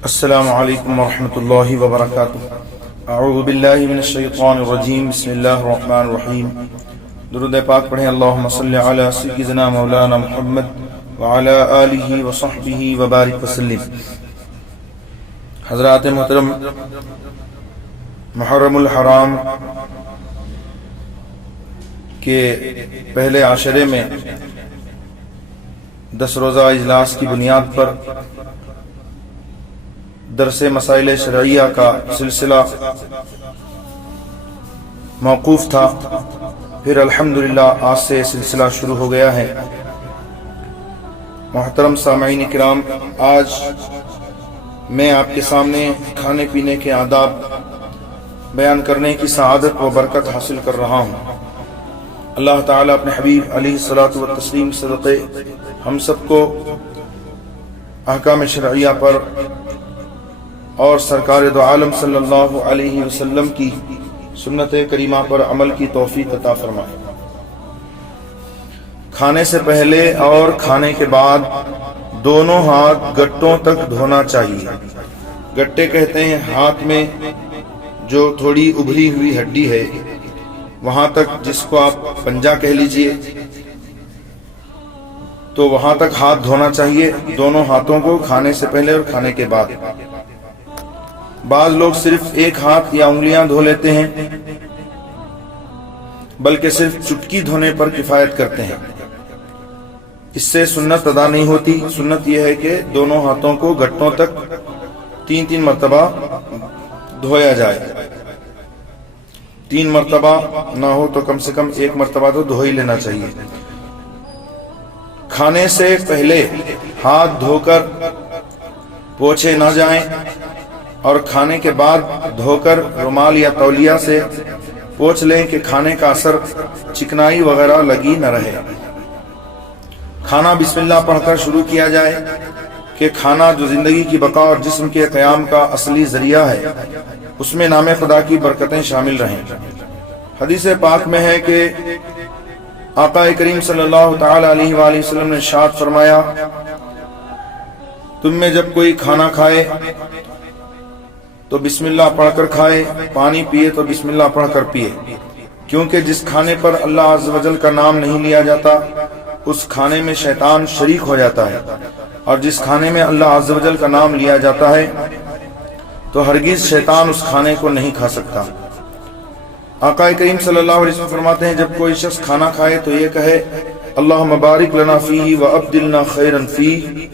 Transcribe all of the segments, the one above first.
السلام علیکم ورحمۃ اللہ وبرکاتہ۔ اعوذ باللہ من الشیطان الرجیم، بسم اللہ الرحمن الرحیم۔ درود پاک پڑھیں۔ اللہم صلی علی سیدنا مولانا محمد وعلی آلہ وصحبہ وبارک وسلم۔ حضرات محترم، محرم الحرام کے پہلے عشرے میں 10 روزہ اجلاس کی بنیاد پر درس مسائل شرعیہ کا سلسلہ موقوف تھا، پھر الحمدللہ آج سے سلسلہ شروع ہو گیا ہے۔ محترم سامعین کرام، آج میں آپ کے سامنے کھانے پینے کے آداب بیان کرنے کی سعادت و برکت حاصل کر رہا ہوں۔ اللہ تعالیٰ اپنے حبیب علیہ الصلوۃ والتسلیم صدقے ہم سب کو احکام شرعیہ پر اور سرکار دو عالم صلی اللہ علیہ وسلم کی سنت کریمہ پر عمل کی توفیق عطا فرمائے۔ کھانے سے پہلے اور کھانے کے بعد دونوں ہاتھ گٹوں تک دھونا چاہیے۔ گٹے کہتے ہیں ہاتھ میں جو تھوڑی ابھری ہوئی ہڈی ہے، وہاں تک، جس کو آپ پنجہ کہہ لیجئے، تو وہاں تک ہاتھ دھونا چاہیے، دونوں ہاتھوں کو، کھانے سے پہلے اور کھانے کے بعد۔ بعض لوگ صرف ایک ہاتھ یا انگلیاں دھو لیتے ہیں، بلکہ صرف چٹکی دھونے پر کفایت کرتے ہیں۔ اس سے سنت ادا نہیں ہوتی۔ سنت یہ ہے کہ دونوں ہاتھوں کو گٹوں تک 3 مرتبہ دھویا جائے۔ 3 مرتبہ نہ ہو تو کم سے کم 1 مرتبہ تو دھو ہی لینا چاہیے۔ کھانے سے پہلے ہاتھ دھو کر پوچھے نہ جائیں، اور کھانے کے بعد دھو کر رومال یا تولیہ سے پوچھ لیں کہ کھانے کا اثر چکنائی وغیرہ لگی نہ رہے۔ کھانا بسم اللہ پڑھ کر شروع کیا جائے کہ کھانا جو زندگی کی بقا اور جسم کے قیام کا اصلی ذریعہ ہے، اس میں نام خدا کی برکتیں شامل رہیں۔ حدیث پاک میں ہے کہ آقا کریم صلی اللہ تعالی علیہ وآلہ وسلم نے ارشاد فرمایا، تم میں جب کوئی کھانا کھائے تو بسم اللہ پڑھ کر کھائے، پانی پیے تو بسم اللہ پڑھ کر پیے، کیونکہ جس کھانے پر اللہ عز و جل کا نام نہیں لیا جاتا اس کھانے میں شیطان شریک ہو جاتا ہے، اور جس کھانے میں اللہ عز و جل کا نام لیا جاتا ہے تو ہرگز شیطان اس کھانے کو نہیں کھا سکتا۔ آقا کریم صلی اللہ علیہ وسلم فرماتے ہیں، جب کوئی شخص کھانا کھائے تو یہ کہے، اللہم بارک لنا فیہ وابدلنا خیرا فیہ،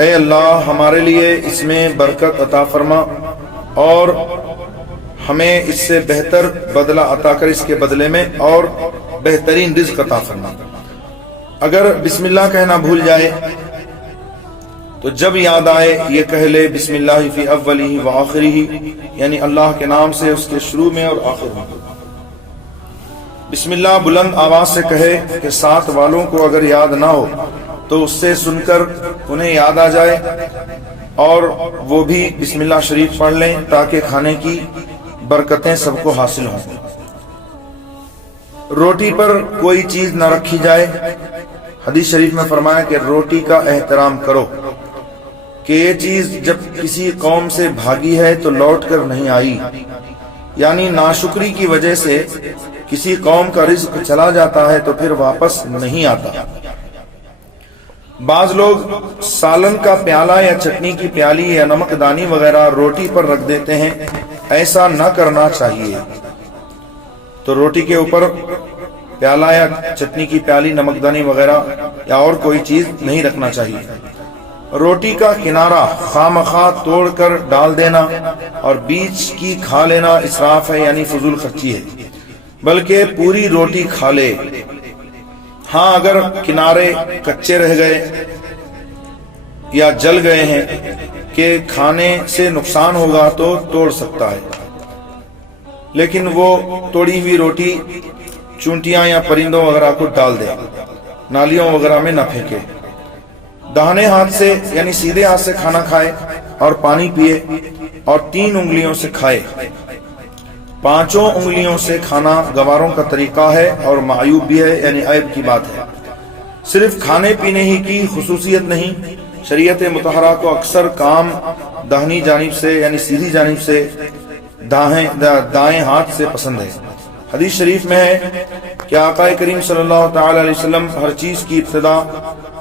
اے اللہ ہمارے لیے اس میں برکت عطا فرما اور ہمیں اس سے بہتر بدلہ عطا کر، اس کے بدلے میں اور بہترین رزق عطا فرما۔ اگر بسم اللہ کہنا بھول جائے تو جب یاد آئے یہ کہہ لے، بسم اللہ فی اولہ و آخرہ، یعنی اللہ کے نام سے اس کے شروع میں اور آخر میں۔ بسم اللہ بلند آواز سے کہے کہ ساتھ والوں کو اگر یاد نہ ہو تو اس سے سن کر انہیں یاد آ جائے اور وہ بھی بسم اللہ شریف پڑھ لیں، تاکہ کھانے کی برکتیں سب کو حاصل ہوں۔ روٹی پر کوئی چیز نہ رکھی جائے۔ حدیث شریف میں فرمایا کہ روٹی کا احترام کرو، کہ یہ چیز جب کسی قوم سے بھاگی ہے تو لوٹ کر نہیں آئی، یعنی ناشکری کی وجہ سے کسی قوم کا رزق چلا جاتا ہے تو پھر واپس نہیں آتا۔ بعض لوگ سالن کا پیالہ یا چٹنی کی پیالی یا نمک دانی وغیرہ روٹی پر رکھ دیتے ہیں، ایسا نہ کرنا چاہیے۔ تو روٹی کے اوپر پیالہ یا چٹنی کی پیالی، نمک دانی وغیرہ یا اور کوئی چیز نہیں رکھنا چاہیے۔ روٹی کا کنارہ خواہ توڑ کر ڈال دینا اور بیچ کی کھا لینا اسراف ہے، یعنی فضول خرچی ہے، بلکہ پوری روٹی کھا لے۔ ہاں اگر کنارے کچے رہ گئے یا جل گئے ہیں کہ کھانے سے نقصان ہوگا تو توڑ سکتا ہے، لیکن وہ توڑی ہوئی روٹی چونٹیاں یا پرندوں وغیرہ کو ڈال دے، نالیوں وغیرہ میں نہ پھینکے۔ داہنے ہاتھ سے یعنی سیدھے ہاتھ سے کھانا کھائے اور پانی پیے، اور 3 انگلیوں سے کھائے۔ 5 انگلیوں سے کھانا گواروں کا طریقہ ہے اور معیوب بھی ہے، یعنی عیب کی بات ہے۔ صرف کھانے پینے ہی کی خصوصیت نہیں शरीयत मुतहरा को अक्सर काम दाहिनी जानिब से यानी सीधी जानिब से दाएं हाथ से पसंद है। हदीस शरीफ में है कि आका करीम सल्लल्लाहु तआला अलैहि वसल्लम हर चीज की इब्तिदा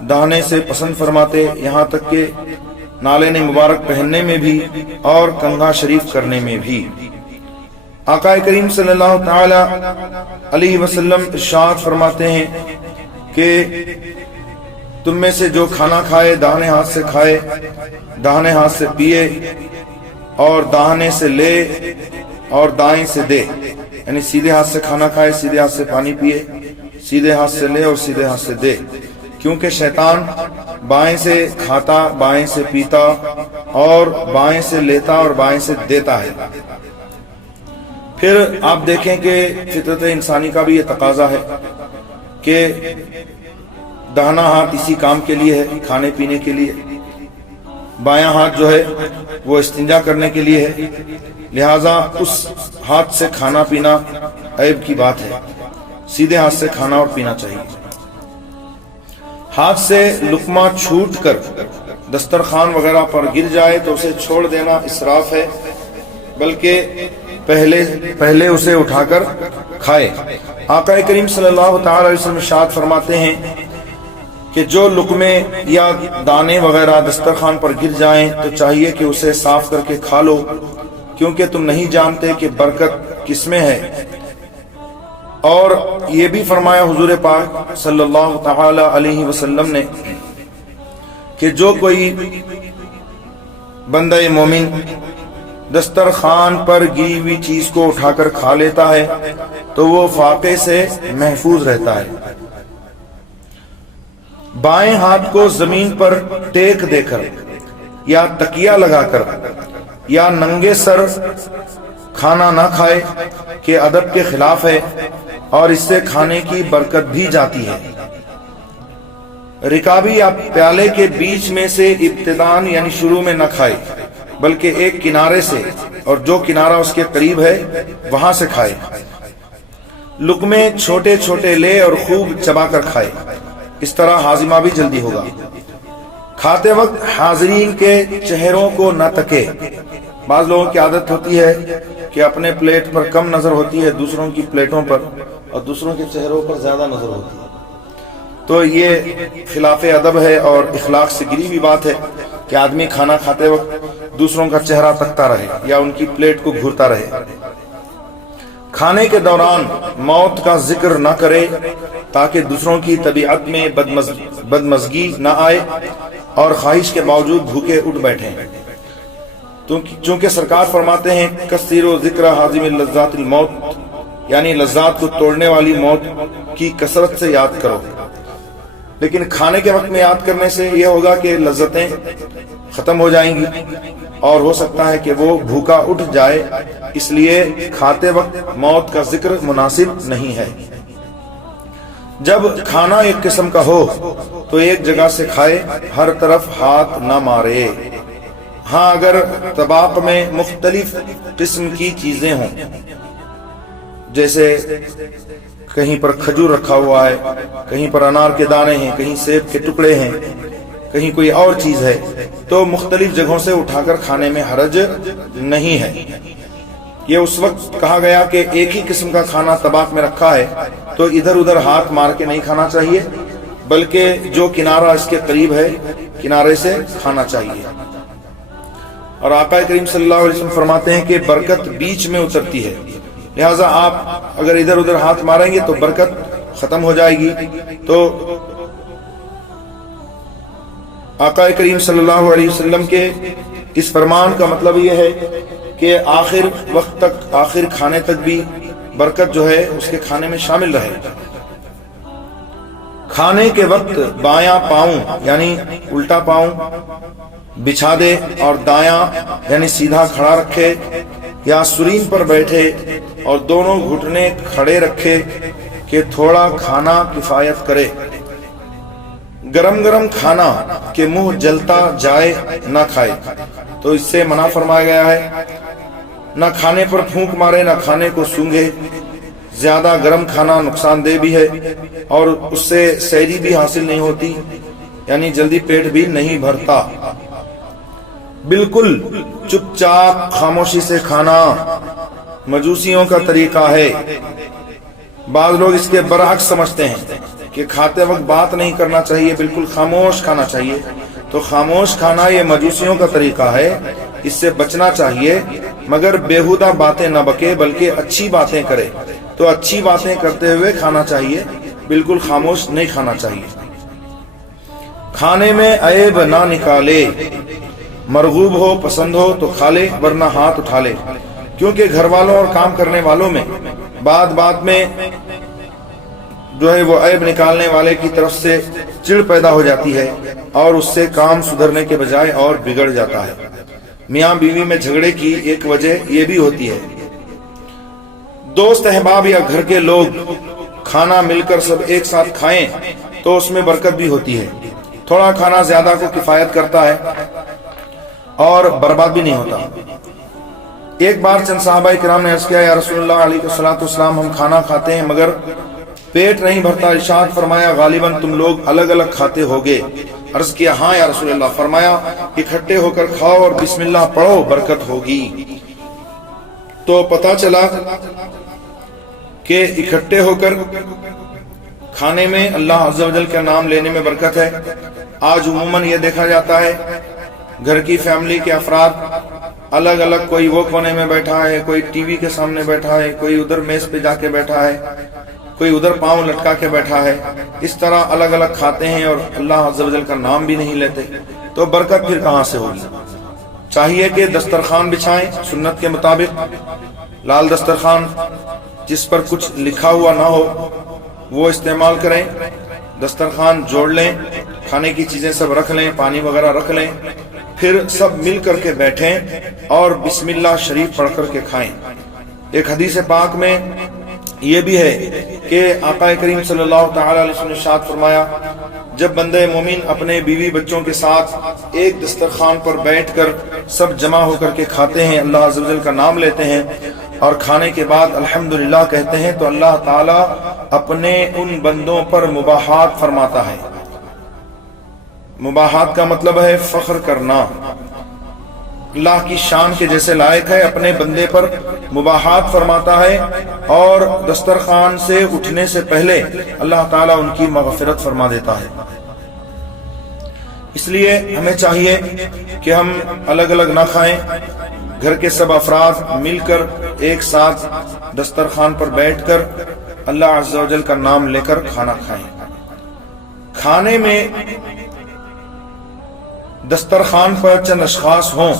दाहिने से पसंद फरमाते, यहाँ तक कि नालेन मुबारक पहनने में भी और कंघा शरीफ करने में भी। आका करीम सल्लल्लाहु तआला अलैहि वसल्लम इरशाद फरमाते हैं कि तुम में से जो खाना खाए दाहिने हाथ से खाए, दाहिने हाथ से पिए और दाहिने से ले और दाएं से दे, यानी सीधे हाथ से खाना खाए, सीधे हाथ से पानी पिए, सीधे हाथ से ले और सीधे हाथ से दे, क्योंकि शैतान बाएं से खाता, बाएं से पीता और बाएं से लेता और बाएं से देता है। फिर आप देखें कि फितरत इंसानी का भी ये तकाजा है कि दाहिना हाथ इसी काम के लिए है, खाने पीने के लिए, बायां हाथ जो है वो इस्तिंजा करने के लिए है, लिहाजा उस हाथ से खाना पीना ऐब की बात है। सीधे हाथ से खाना और पीना चाहिए। हाथ से लुकमा छूट कर दस्तरखान वगैरह पर गिर जाए तो उसे छोड़ देना इसराफ है, बल्कि पहले उसे उठाकर खाए। आका करीम सल्लल्लाहु तआला अलैहि वसल्लम इरशाद फरमाते हैं कि जो लुकमे या दाने वगैरह दस्तरखान पर गिर जाएं तो चाहिए कि उसे साफ करके खा लो, क्योंकि तुम नहीं जानते कि बरकत किसमें है। और ये भी फरमाया हुजूर पाक सल्लल्लाहु तआला अलैहि वसल्लम ने कि जो कोई बंदा मोमिन दस्तरखान पर गिरी हुई चीज को उठाकर खा लेता है तो वो फाके से महफूज रहता है। बाएं हाथ को जमीन पर टेक देकर या तकिया लगाकर या नंगे सर खाना ना खाए कि अदब के खिलाफ है और इससे खाने की बरकत भी जाती है। रिकाबी या प्याले के बीच में से इब्तिदान यानी शुरू में न खाए, बल्कि एक किनारे से और जो किनारा उसके करीब है वहां से खाए। लुकमे छोटे छोटे ले और खूब चबाकर खाए, इस तरह हाजिमा भी जल्दी होगा। खाते वक्त हाजरीन के चेहरों को न तके। बाज लोगों की आदत होती है कि अपने प्लेट पर कम नजर होती है दूसरों की प्लेटों पर, और दूसरों के चेहरों पर ज्यादा नजर होती है। तो ये खिलाफ अदब है और इखलाक से गिरी हुई बात है कि आदमी खाना खाते वक्त दूसरों का चेहरा तकता रहे या उनकी प्लेट को घूरता रहे। खाने के दौरान मौत का जिक्र न करे ताकि दूसरों की तबीयत में बदमज़गी न आए और ख्वाहिश के बावजूद भूखे उठ बैठे। चूंकि सरकार फरमाते हैं कसीरो जिक्र हाजिमिल लज़्ज़ातिल मौत, यानी लज्जात को तोड़ने वाली मौत की कसरत से याद करो। लेकिन खाने के वक्त में याद करने से यह होगा कि लज्जतें खत्म हो जाएंगी और हो सकता है कि वो भूखा उठ जाए, इसलिए खाते वक्त मौत का जिक्र मुनासिब नहीं है। जब खाना एक किस्म का हो तो एक जगह से खाए, हर तरफ हाथ न मारे। हाँ, अगर तबाक में मुख्तलिफ किस्म की चीजें हों, जैसे कहीं पर खजूर रखा हुआ है, कहीं पर अनार के दाने हैं, कहीं सेब के टुकड़े हैं, कहीं कोई और चीज है, तो मुख्तलिफ जगहों से उठाकर खाने में हरज नहीं है। ये उस वक्त कहा गया कि एक ही किस्म का खाना तबाक में रखा है तो इधर उधर हाथ मार के नहीं खाना चाहिए, बल्कि जो किनारा इसके करीब है किनारे से खाना चाहिए। और आका करीम सल्लल्लाहु अलैहि वसल्लम फरमाते हैं कि बरकत बीच में उतरती है, लिहाजा आप अगर इधर उधर हाथ मारेंगे तो बरकत खत्म हो जाएगी। तो आका करीम सल्लल्लाहु अलैहि वसल्लम के इस फरमान का मतलब यह है कि आखिर वक्त तक, आखिर खाने तक भी बरकत जो है उसके खाने में शामिल रहे। खाने के वक्त बायां पांव यानी उल्टा पांव बिछा दे और दायां यानी सीधा खड़ा रखे या सुरीन पर बैठे और दोनों घुटने खड़े रखे कि थोड़ा खाना किफायत करे। गरम गरम खाना के मुंह जलता जाए न खाए, तो इससे मना फरमाया गया है। न खाने पर फूंक मारे, न खाने को सूंघे। ज्यादा गर्म खाना नुकसानदेह भी है और उससे सहरी भी हासिल नहीं होती। यानी जल्दी पेट भी नहीं भरता। बिल्कुल चुपचाप खामोशी से खाना मजूसियों का तरीका है। बाज लोग इसके बरअक्स समझते हैं कि खाते वक्त बात नहीं करना चाहिए, बिल्कुल खामोश खाना चाहिए। तो खामोश खाना ये मजूसियों का तरीका है, इससे बचना चाहिए। मगर बेहुदा बातें न बके बल्कि अच्छी बातें करे। तो अच्छी बातें करते हुए खाना चाहिए, बिल्कुल खामोश नहीं खाना चाहिए। खाने में ऐब ना निकाले, मरगूब हो पसंद हो तो खा ले वरना हाथ उठा ले। क्योंकि घर वालों और काम करने वालों में बात में जो है वो ऐब निकालने वाले की तरफ से चिढ़ पैदा हो जाती है और उससे काम सुधरने के बजाय और बिगड़ जाता है। मियाँ बीवी में झगड़े की एक वजह ये भी होती है। दोस्त अहबाब या घर के लोग खाना मिलकर सब एक साथ खाएं तो उसमें बरकत भी होती है। थोड़ा खाना ज्यादा को किफायत करता है और बर्बाद भी नहीं होता। एक बार चंद सहाबा किराम ने अर्ज किया, या रसूलुल्लाह अलैहिस्सलाम हम खाना खाते हैं मगर पेट नहीं भरता। इरशाद फरमाया, गालिबन तुम लोग अलग अलग खाते होगे। अर्ज किया, हाँ या रसूलुल्लाह। फरमाया, इकट्ठे होकर खाओ और बिस्मिल्लाह पढ़ो, बरकत होगी। तो पता चला कि इकट्ठे होकर खाने में अल्लाह अज़्ज़ व जल का नाम लेने में बरकत है। आज उमूमन ये देखा जाता है घर की फैमिली के अफराद अलग अलग, कोई वो कोने में बैठा है, कोई टीवी के सामने बैठा है, कोई उधर मेज पे जाके बैठा है, कोई उधर पांव लटका के बैठा है। इस तरह अलग अलग खाते हैं और अल्लाह अज़्ज़ व जल का नाम भी नहीं लेते। तो बरकत फिर कहां से होगी? चाहिए कि दस्तरखान बिछाएं सुन्नत के मुताबिक, लाल दस्तरखान जिस पर कुछ लिखा हुआ ना हो वो इस्तेमाल करें। दस्तरखान जोड़ लें, खाने की चीजें सब रख लें, पानी वगैरह रख लें, फिर सब मिल करके बैठें और बिस्मिल्लाह शरीफ पढ़ करके खाएं। एक हदीस पाक में ये भी है कि आका करीम सल्लल्लाहु तआला अलैहि वसल्लम ने इरशाद फरमाया, जब बंदे मोमिन अपने बीवी बच्चों के साथ एक दस्तरखान पर बैठकर सब जमा होकर के खाते हैं, अल्लाह अज़्ज़ व जल का नाम लेते हैं और खाने के बाद अल्हम्दुलिल्लाह कहते हैं, तो अल्लाह ताला अपने उन बंदों पर मुबाहात फरमाता है। मुबाहात का मतलब है फख्र करना, अल्लाह की शान के जैसे लायक है, अपने बंदे पर मुबाहात फरमाता है और दस्तरखान से उठने से पहले अल्लाह ताला उनकी मग़फ़िरत फरमा देता है। इसलिए हमें चाहिए कि हम अलग अलग ना खाएं, घर के सब अफराद मिलकर एक साथ दस्तरखान पर बैठकर अल्लाह अज़्ज़ व जल का नाम लेकर खाना खाएं। खाने में दस्तरखान पर चंद अशखास हों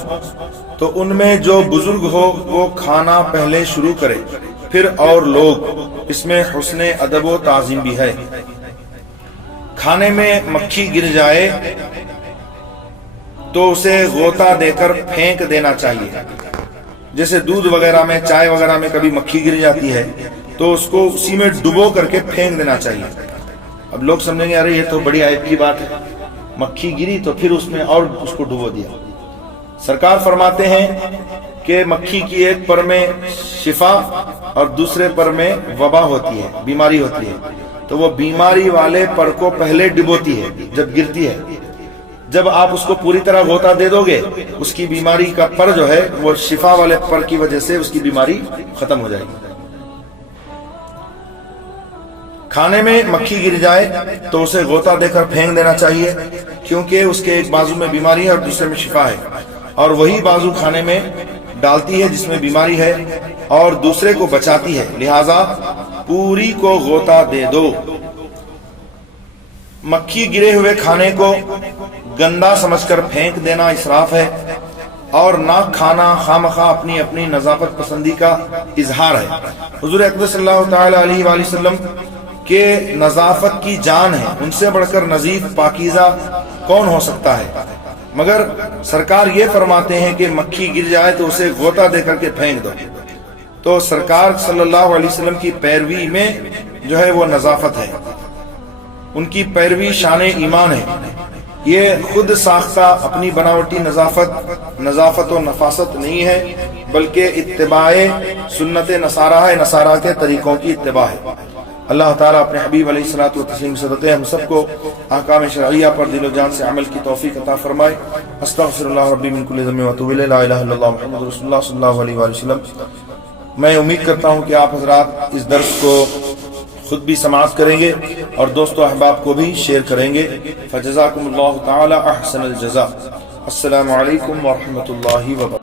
तो उनमें जो बुजुर्ग हो वो खाना पहले शुरू करे, फिर और लोग। इसमें हुस्ने अदब व ताज़ीम भी है। खाने में मक्खी गिर जाए तो उसे गोता देकर फेंक देना चाहिए। जैसे दूध वगैरह में, चाय वगैरह में कभी मक्खी गिर जाती है तो उसको उसी में डुबो करके फेंक देना चाहिए। अब लोग समझेंगे अरे ये तो बड़ी आयब की बात है, मक्खी गिरी तो फिर उसमें और उसको डुबो दिया। सरकार फरमाते हैं कि मक्खी की एक पर में शिफा और दूसरे पर में वबा होती है, बीमारी होती है। तो वो बीमारी वाले पर को पहले डुबोती है जब गिरती है। जब आप उसको पूरी तरह गोता दे दोगे, उसकी बीमारी का पर जो है वो शिफा वाले पर की वजह से उसकी बीमारी खत्म हो जाएगी। खाने में मक्खी गिर जाए तो उसे गोता देकर फेंक देना चाहिए, क्योंकि उसके एक बाजू में बीमारी है और दूसरे में शिफा है, और वही बाजू खाने में डालती है जिसमें बीमारी है और दूसरे को बचाती है। लिहाजा पूरी को गोता दे दो। मक्खी गिरे हुए खाने को गंदा समझकर फेंक देना इसराफ है और ना खाना खामखा अपनी अपनी नजाफत पसंदी का इजहार है। हुजूर अकबर सल्लल्लाहु तआला अलैहि वसल्लम के नजाफत की जान है, उनसे बढ़कर नजीफ पाकीज़ा कौन हो सकता है। मगर सरकार ये फरमाते हैं कि मक्खी गिर जाए तो उसे गोता दे करके फेंक दो। तो सरकार सल्लल्लाहु अलैहि वसल्लम की पैरवी में जो है वो नजाफत है, उनकी पैरवी शान ईमान है। ये खुद साख्ता अपनी बनावटी नजाफत और नफासत नहीं है, बल्कि इत्तिबाए सुन्नत नसारा है, नसारा के तरीकों की इत्तिबा है। اللہ تعالیٰ اپنے حبیب علیہ الصلوۃ والتسلیم صدقے ہم سب کو احکام شرعیہ پر دل و جان سے عمل کی توفیق عطا فرمائے۔ استغفر اللہ ربی من کل ذنب واتوب الیہ، لا الہ الا اللہ محمد رسول اللہ صلی اللہ علیہ وآلہ وسلم۔ میں امید کرتا ہوں کہ آپ حضرات اس درس کو خود بھی سماعت کریں گے اور دوست و احباب کو بھی شیئر کریں گے۔ فجزاکم اللہ تعالی احسن الجزاء۔ السلام علیکم ورحمۃ اللہ وبرکاتہ۔